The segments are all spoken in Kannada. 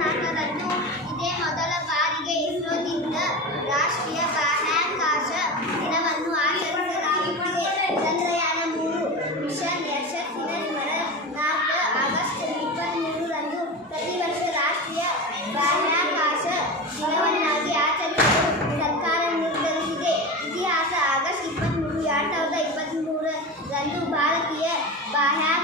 ಹದಿನಾಲ್ಕರಂದು ಇದೇ ಮೊದಲ ಬಾರಿಗೆ ಇಸ್ರೋದಿಂದ ರಾಷ್ಟ್ರೀಯ ಬಾಹ್ಯಾಕಾಶ ದಿನವನ್ನು ಆಚರಿಸಲಾಗುತ್ತಿದೆ. ಚಂದ್ರಯಾನ ಮೂರು ಮಿಷನ್ ಯಶಸ್ಸಿನ ನಾಲ್ಕು ಆಗಸ್ಟ್ ಇಪ್ಪತ್ತ್ಮೂರರಂದು ಪ್ರತಿ ವರ್ಷ ರಾಷ್ಟ್ರೀಯ ಬಾಹ್ಯಾಕಾಶ ದಿನವನ್ನಾಗಿ ಆಚರಿಸಲು ಸರ್ಕಾರ ನಿರ್ಧರಿಸಿದೆ. ಇತಿಹಾಸ ಆಗಸ್ಟ್ ಇಪ್ಪತ್ತ್ಮೂರು ಎರಡು ಸಾವಿರದ ಇಪ್ಪತ್ತ್ಮೂರರಂದು ಭಾರತೀಯ ಬಾಹ್ಯಾಕಾಶ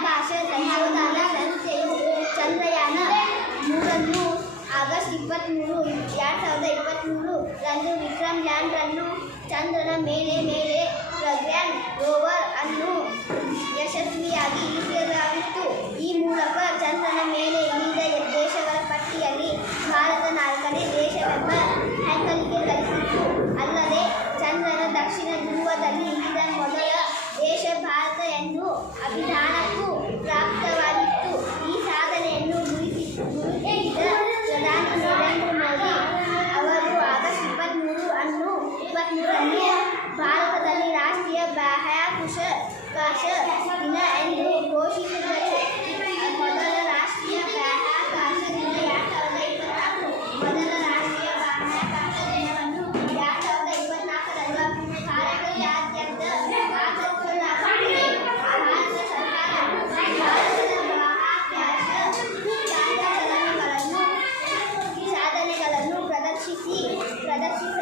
ಇಪ್ಪತ್ತ್ಮೂರು ಎರಡು ಸಾವಿರದ ಇಪ್ಪತ್ತ್ಮೂರು ರಂದು ವಿಕ್ರಮ್ ರನ್ನು ಚಂದ್ರನ ಮೇಲೆ ಮೇಲೆ ಪ್ರಗ್ಯಾನ್ ರೋವರ್ ಅನ್ನು ಕುಶ ಕಾಶ ದಿನ ಎಂದು ಘೋಷಿಸಿದರೆ ಮೊದಲ ರಾಷ್ಟ್ರೀಯ ಬಾಹ್ಯಾಕಾಶ ದಿನ ಎರಡು ಸಾವಿರದ ಇಪ್ಪತ್ನಾಲ್ಕು ಮೊದಲ ರಾಷ್ಟ್ರೀಯ ಬಾಹ್ಯಾಕಾಶ ದಿನವನ್ನು ಎರಡು ಸಾವಿರದ ಇಪ್ಪತ್ನಾಲ್ಕರಂದು ಕಾರ್ಯಾದ್ಯಂತ ಆಚರಿಸಲಾಗುತ್ತದೆ ಭಾರತ ಸರ್ಕಾರ ಭಾರತದ ಬಾಹ್ಯಾಕಾಶ ಕಾರ್ಯಾಚರಣೆಗಳನ್ನು ಸಾಧನೆಗಳನ್ನು ಪ್ರದರ್ಶಿಸಿ ಪ್ರದರ್ಶಿಸಿ